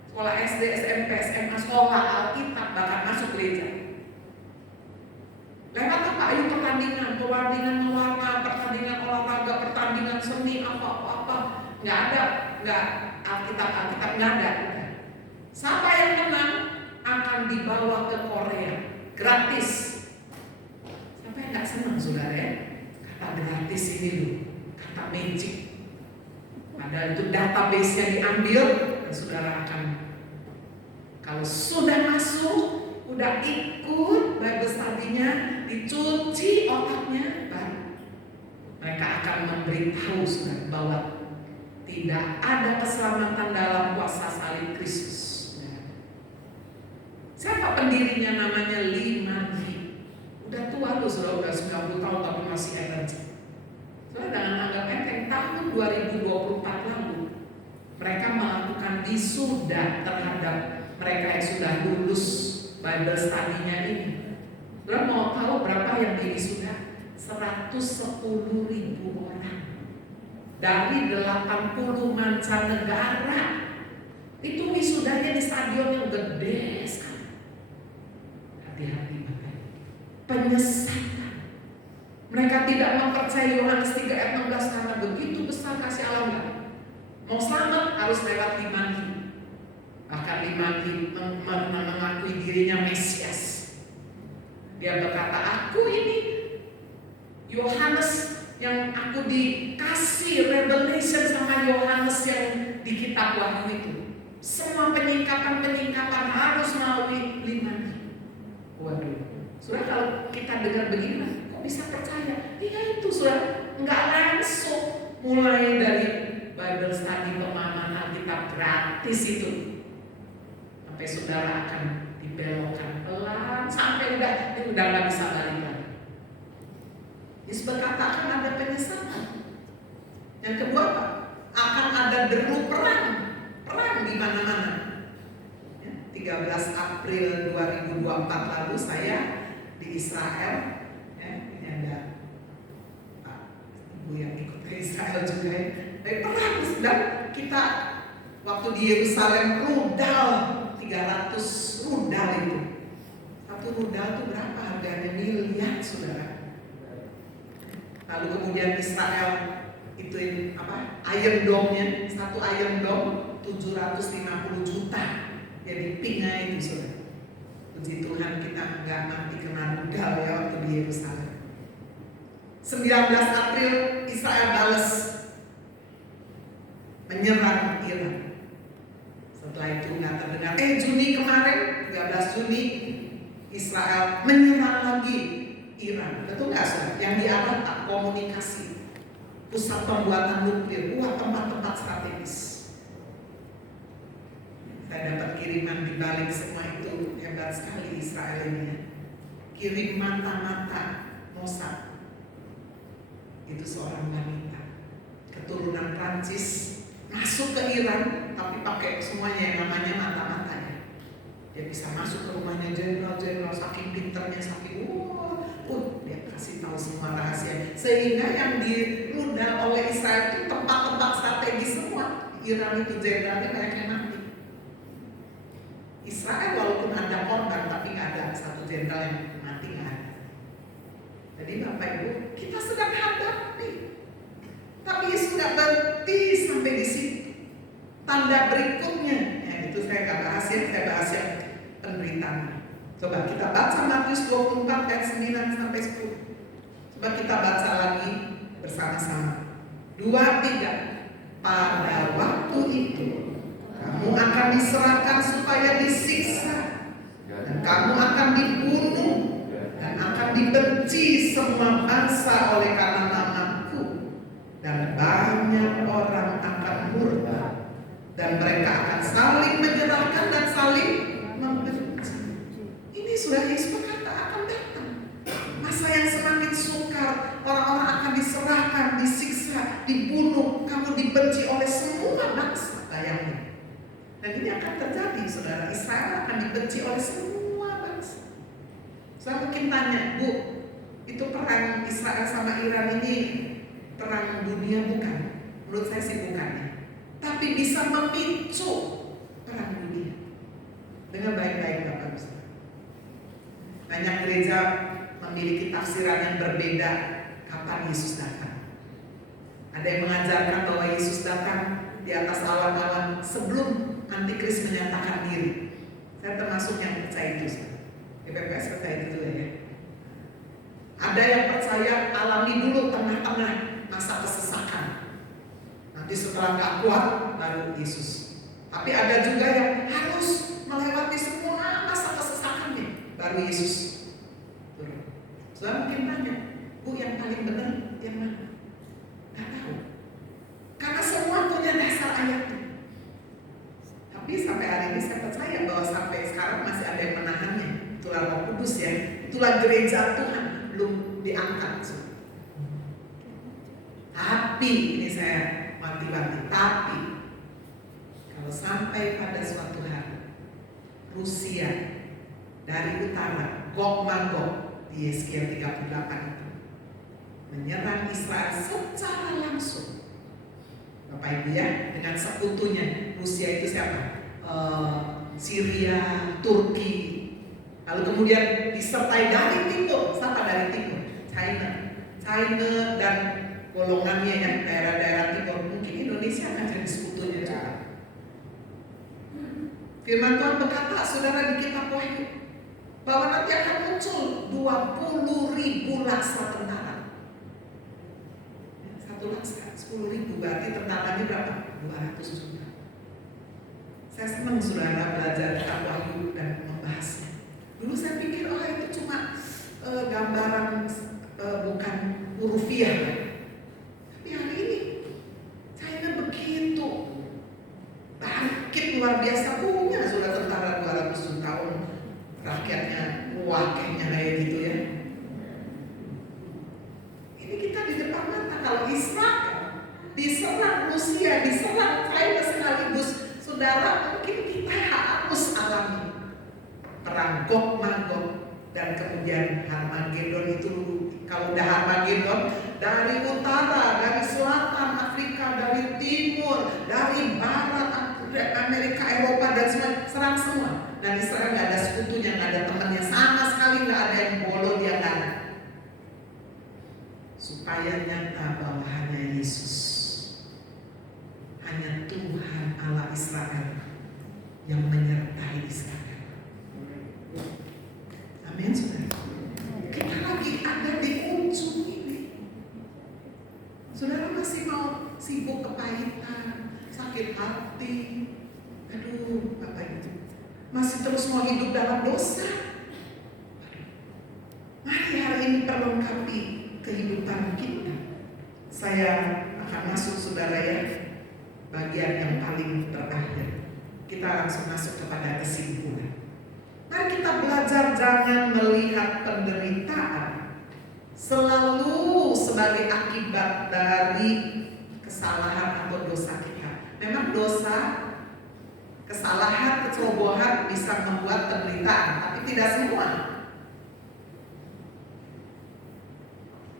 sekolah SD, SMP, SMA, sekolah Alkitab, bahkan masuk gereja. Lewat apa? Ayo pertandingan mewarna, pertandingan olahraga, pertandingan seni, apa-apa. Nggak ada, Alkitab nggak ada. Siapa yang menang akan dibawa ke Korea gratis. Siapa yang nggak senang saudara ya? Kata gratis ini loh, kata magic. Padahal itu database-nya diambil dan saudara akan, kalau sudah masuk, udah ikut Bible study-nya, dicuci otaknya, baru mereka akan memberitahu saudara bahwa tidak ada keselamatan dalam kuasa salib Kristus. Siapa pendirinya? Namanya Lee Man-hee. Udah tua loh saudara, udah 90 tahun tapi masih energi. Saudara jangan anggap enteng. Tahun 2024 lalu mereka melakukan wisuda terhadap mereka yang sudah lulus Bible study-nya ini. Saudara mau tahu berapa yang diwisuda? 110.000 orang dari 80 mancanegara. Itu wisudanya di stadion yang gede sekali. Hati-hati Bapak. Penyesatan. Mereka tidak mempercayai Yohanes 3 ayat 16 karena begitu besar kasih Allah. Mau selamat harus lewat Lee Man-hee. Bahkan Lee Man-hee mengakui dirinya Mesias. Dia berkata, aku ini Yohanes yang aku dikasih revelation sama Yohanes yang di kitab Wahyu itu. Semua penyingkapan harus melalui Lee Man-hee. Waduh, saudara kalau kita dengar begini, kok bisa percaya? Iya itu saudara, nggak langsung mulai dari Bible study pemahaman Alkitab gratis itu, sampai saudara akan dibelokkan pelan sampai udah nggak bisa balik lagi. Yesus berkata akan ada penyesatan. Yang kedua apa? Akan ada deru perang di mana-mana. 13 April 2024 lalu saya di Israel. Ini ada Pak Ibu yang ikut ke Israel juga ya. Dari perang sudah kita waktu di Yerusalem rudal 300 rudal itu. Satu Satu rudal itu berapa harganya? Miliar, saudara. Lalu kemudian Israel itu Iron Dome-nya, satu Iron Dome 750 juta. Jadi pingnya itu, saudara. Puji Tuhan kita nggak mati kena rudal ya waktu di Yerusalem. 19 April Israel balas menyerang Iran. Setelah itu nggak terdengar. Juni kemarin 13 Juni Israel menyerang lagi Iran. Betul nggak, saudara? Yang diarahkan komunikasi, pusat pembuatan nuklir, tempat-tempat strategis. Saya dapat kiriman di balik semua itu, hebat sekali Israel ini. Kirim mata-mata Mossad. Itu seorang wanita keturunan Prancis masuk ke Iran, tapi pakai semuanya yang namanya mata-matanya. Dia bisa masuk ke rumahnya jenderal-jenderal, saking pinternya, saking dia kasih tahu semua rahasia. Sehingga yang dirudal oleh Israel itu tempat-tempat strategis semua. Iran itu jenderalnya banyak yang mati. Israel walaupun ada korban, tapi nggak ada satu jenderal yang mati, nggak ada. Jadi Bapak Ibu, kita sedang hadapi. Tapi Yesus nggak berhenti sampai di situ. Tanda berikutnya, itu saya nggak bahas ya, saya bahas yang penderitaan. Coba kita baca Matius 24 ayat 9 sampai 10. Coba kita baca lagi bersama-sama. 2, 3. Pada waktu itu kamu akan diserahkan supaya disiksa, dan kamu akan dibunuh, dan akan dibenci semua bangsa oleh karena namaku, dan banyak orang akan murka, dan mereka akan saling menyerahkan dan saling membenci. Ini sudah Yesus berkata akan datang masa yang semakin sukar. Orang-orang akan diserahkan, disiksa, dibunuh, kamu dibenci oleh semua bangsa. Bayangin. Dan ini akan terjadi, saudara. Israel akan dibenci oleh semua bangsa. Saya mungkin tanya, Bu, itu perang Israel sama Iran ini perang dunia bukan? Menurut saya sih bukan ya. Tapi bisa memicu perang dunia. Dengan baik-baik Bapak Ibu. Banyak gereja memiliki tafsiran yang berbeda kapan Yesus datang. Ada yang mengajarkan bahwa Yesus datang di atas awan-awan sebelum Antikris menyatakan diri. Saya termasuk yang percaya itu. PPPS percaya itu ya. Ada yang percaya alami dulu tengah-tengah masa kesesakan. Nanti setelah gak kuat baru Yesus. Tapi ada juga yang harus melewati semua masa kesesakannya baru Yesus. Soalnya mungkin tanya, Bu, yang paling benar yang mana? Gak tahu. Karena semua punya dasar ayatnya. Tapi sampai hari ini saya percaya bahwa sampai sekarang masih ada yang menahannya. Itulah Roh Kudus ya. Itulah gereja Tuhan, belum diangkat. Tapi ini saya wanti-wanti. Tapi kalau sampai pada suatu hari Rusia dari utara, Gog Magog di Yeskiel 38 itu menyerang Israel secara langsung. Bapak Ibu ya, dengan sekutunya. Rusia itu siapa? Syria, Turki. Lalu kemudian disertai dari timur. Siapa dari timur? China dan golongannya ya, daerah-daerah timur. Mungkin Indonesia akan jadi sekutunya juga. Firman Tuhan berkata, saudara, di kitab Wahyu, bahwa nanti akan muncul 20.000 laksa tentara. Satu laksa 10.000, berarti tentaranya berapa? 200 juta. Saya senang saudara belajar kitab Wahyu dan membahasnya. Dulu saya pikir itu cuma gambaran bukan hurufiah. Tapi hari ini China begitu bangkit luar biasa, punya sudah tentara 200 tahun, rakyatnya wakilnya kayak gitu ya. Ini kita di depan mata. Kalau Israel diserang Rusia, diserang China sekaligus, saudara, mungkin kita harus alami perang Gog Magog. Dan kemudian Harmagedon itu, kalau udah Harmagedon, dari utara, dari selatan Afrika, dari timur, dari barat Amerika, Eropa, dan dan semua serang semua. Dan Israel nggak ada sekutunya, nggak ada temannya, sama sekali nggak ada yang bolo dia kan. Supaya nyata bahwa hanya Yesus, hanya Tuhan Allah Israel yang menyertai Israel. Amin, saudara. Kita lagi ada di ujung ini. Saudara masih mau sibuk kepahitan, sakit hati, aduh apa itu, masih terus mau hidup dalam dosa. Mari hari ini perlengkapi kehidupan kita. Saya akan masuk, saudara, ya, bagian yang paling terakhir. Kita langsung masuk kepada kesimpulan. Mari kita belajar jangan melihat penderitaan selalu sebagai akibat dari kesalahan atau dosa kita. Memang dosa, kesalahan, kecerobohan bisa membuat penderitaan, tapi tidak semua.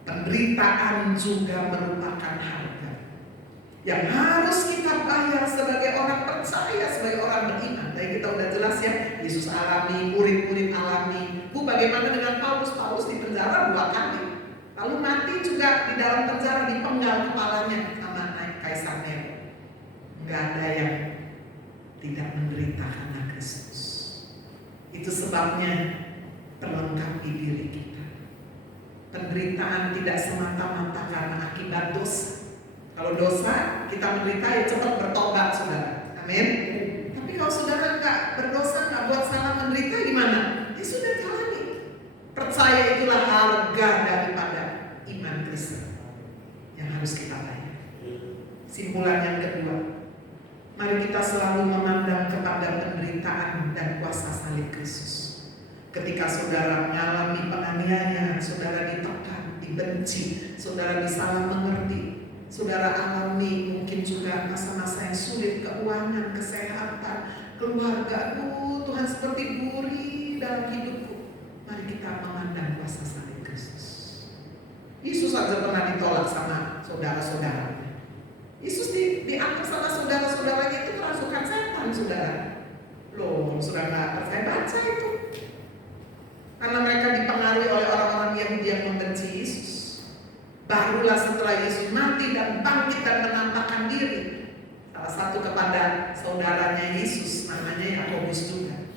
Penderitaan juga merupakan harga yang harus kita bayar sebagai orang percaya, sebagai orang beriman. Tadi kita udah jelas ya, Yesus alami, murid-murid alami. Bu, bagaimana dengan Paulus? Paulus di penjara 2 kali, lalu mati juga di dalam penjara, dipenggal kepalanya sama Kaisar Nero. Nggak ada yang tidak menderita karena Kristus. Itu sebabnya perlengkapi diri kita. Penderitaan tidak semata-mata karena akibat dosa. Kalau dosa kita menderita, ya cepat bertobat, saudara. Amin. Tapi kalau saudara nggak berdosa, nggak buat salah, menderita gimana? Ya sudah, jalani. Percaya itulah harga daripada iman Kristen yang harus kita bayar. Simpulan yang kedua, mari kita selalu memandang kepada penderitaan dan kuasa salib Kristus. Ketika saudara mengalami penganiayaan, saudara ditekan, dibenci, saudara disalah mengerti, saudara alami mungkin juga masa-masa yang sulit, keuangan, kesehatan, keluarga, Tuhan seperti duri dalam hidupku. Mari kita memandang kuasa salib Kristus. Yesus saja pernah ditolak sama saudara-saudara. Yesus dianggap sama saudara-saudaranya itu kerasukan setan, saudara. Loh, saudara nggak percaya, baca itu. Karena mereka dipengaruhi oleh orang-orang Yahudi yang membenci Yesus. Barulah setelah Yesus mati dan bangkit dan menampakkan diri, salah satu kepada saudaranya Yesus, namanya Yakobus juga,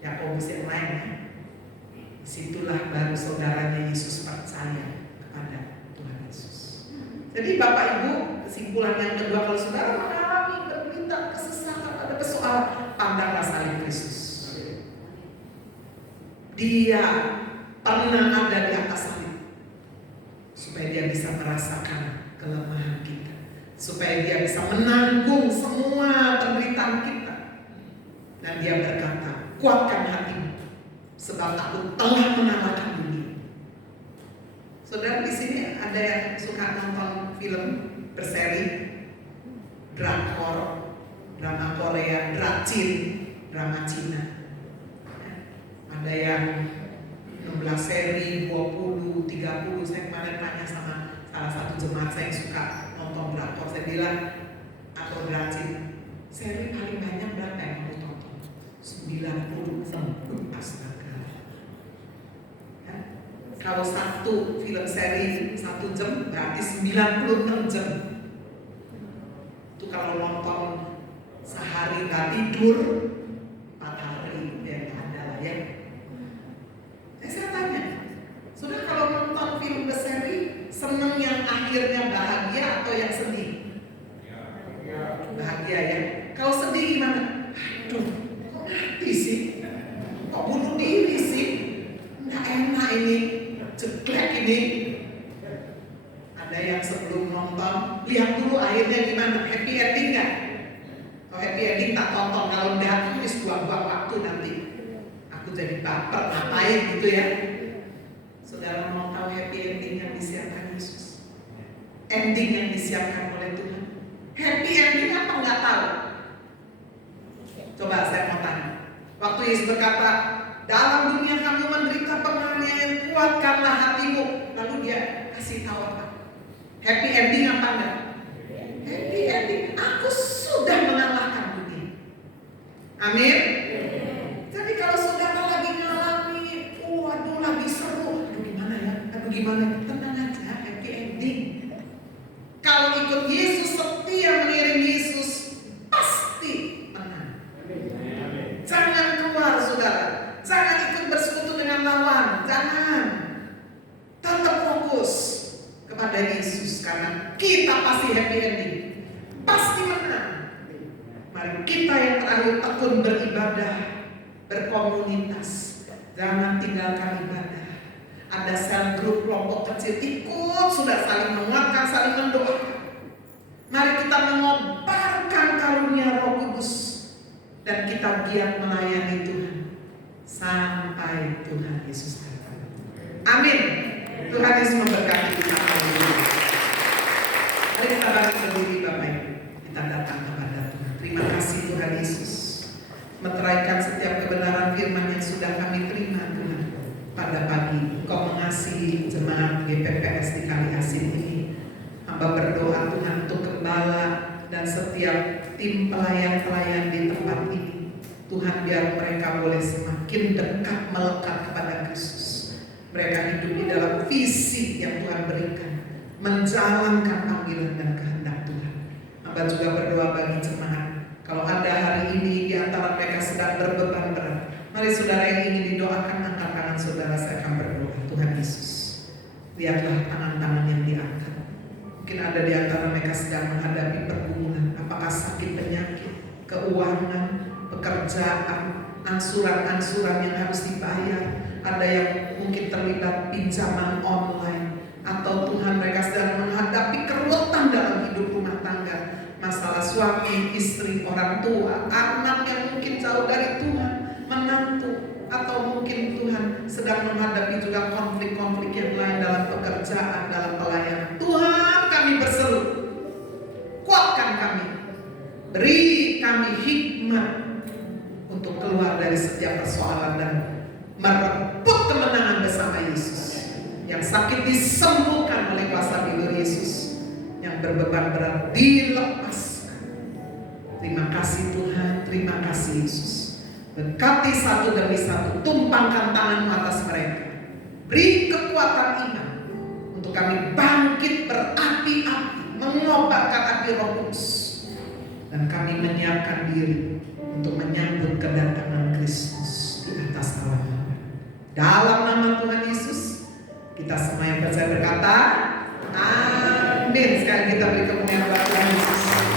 Yakobus yang lainnya. Disitulah baru saudaranya Yesus percaya kepada Tuhan Yesus. Jadi Bapak Ibu, kesimpulan yang kedua, kalau saudara mengalami penderitaan, kesesakan, ada persoalan, pandanglah salib Kristus. Dia pernah ada di atas salib supaya dia bisa merasakan kelemahan kita, supaya dia bisa menanggung semua penderitaan kita. Dan dia berkata, kuatkan hatimu, sebab aku telah mengalahkan dunia. Saudara, di sini ada yang suka nonton film berseri, drakor, drama Korea, dracin, drama Cina. Ada yang 16 seri, 20, 30. Saya kemarin tanya sama salah satu jemaat saya yang suka nonton drakor. Saya bilang, atau dracin, seri paling banyak berapa yang kamu tonton? 90. Astaga. Ya? Kalau satu film seri 1 jam, berarti 96 jam. Itu kalau nonton sehari nggak tidur, 4 hari, ya nggak ada lah ya. Saya tanya, sudah kalau nonton film berseri, seneng yang akhirnya bahagia atau yang sedih? Bahagia ya. Kalau sedih gimana? Aduh, kok mati sih? Kok bunuh diri sih? Nggak enak ini, jelek ini. Ada yang sebelum nonton, lihat dulu akhirnya gimana? Happy ending nggak? Kalau happy ending tak tonton, kalau enggak, tulis buang-buang waktu nanti. Aku jadi baper, ngapain gitu ya. Saudara mau tahu happy ending yang disiapkan Yesus? Ending yang disiapkan oleh Tuhan. Happy ending apa nggak tahu? Coba saya mau tanya. Waktu Yesus berkata, dalam dunia kamu menderita penganiayaan, kuatkanlah hatimu. Lalu dia kasih tahu apa? Happy ending apa enggak? Happy ending. Aku sudah mengalahkan dunia. Amin. Jadi kalau saudara lagi ngalami, waduh lagi seru, aduh gimana ya, tenang aja, happy ending. Kalau ikut Yesus, setia mengiring Yesus, pasti menang. Jangan keluar saudara, jangan ikut bersekutu dengan lawan, jangan. Tetap fokus kepada Yesus karena kita pasti happy ending, pasti menang. Mari kita yang terakhir tekun beribadah, berkomunitas, jangan tinggalkan ibadah. Ada sel grup kelompok kecil, ikut, sudah saling menguatkan, saling mendoakan. Mari kita mengobarkan karunia Roh Kudus dan kita giat melayani Tuhan sampai Tuhan Yesus datang. Amin. Tuhan Yesus memberkati kita. Mari kita bangkit berdiri Bapak Ibu. Kita datang kepada Tuhan. Terima kasih Tuhan Yesus. Meteraikan setiap kebenaran firman yang sudah kami terima Tuhan. Pada pagi Engkau mengasihi jemaat GPPS di Kali Asin ini. Hamba berdoa Tuhan untuk gembala dan setiap tim pelayan-pelayan di tempat ini. Tuhan biar mereka boleh semakin dekat melekat kepada Kristus. Mereka hidup di dalam visi yang Tuhan berikan, menjalankan panggilan dan kehendak Tuhan. Hamba juga berdoa bagi jemaat. Kalau ada hari ini di antara mereka sedang berbeban berat, mari saudara yang ingin didoakan, angkat tangan saudara, saya akan berdoa. Tuhan Yesus, lihatlah tangan-tangan yang diangkat. Mungkin ada di antara mereka sedang menghadapi pergumulan, apakah sakit penyakit, keuangan, pekerjaan, angsuran-angsuran yang harus dibayar. Ada yang mungkin terlibat pinjaman online, atau Tuhan mereka sedang menghadapi keruwetan dalam hidup rumah tangga, masalah suami, istri, orang tua, anak yang mungkin jauh dari Tuhan, menantu, atau mungkin Tuhan sedang menghadapi juga konflik-konflik yang lain dalam pekerjaan, dalam pelayanan. Tuhan, kami berseru, kuatkan kami, beri kami hikmat untuk keluar dari setiap persoalan dan merebut kemenangan bersama Yesus. Yang sakit disembuhkan oleh kuasa bilur Yesus, yang berbeban berat dilepaskan. Terima kasih Tuhan, terima kasih Yesus. Berkati satu demi satu, tumpangkan tangan-Mu atas mereka. Beri kekuatan iman untuk kami bangkit berapi-api, mengobarkan api Roh Kudus, dan kami menyiapkan diri untuk menyambut kedatangan Kristus di atas awan. Dalam nama Tuhan Yesus, kita semua yang percaya berkata, amin. Sekarang kita beri kemuliaan kepada Tuhan Yesus.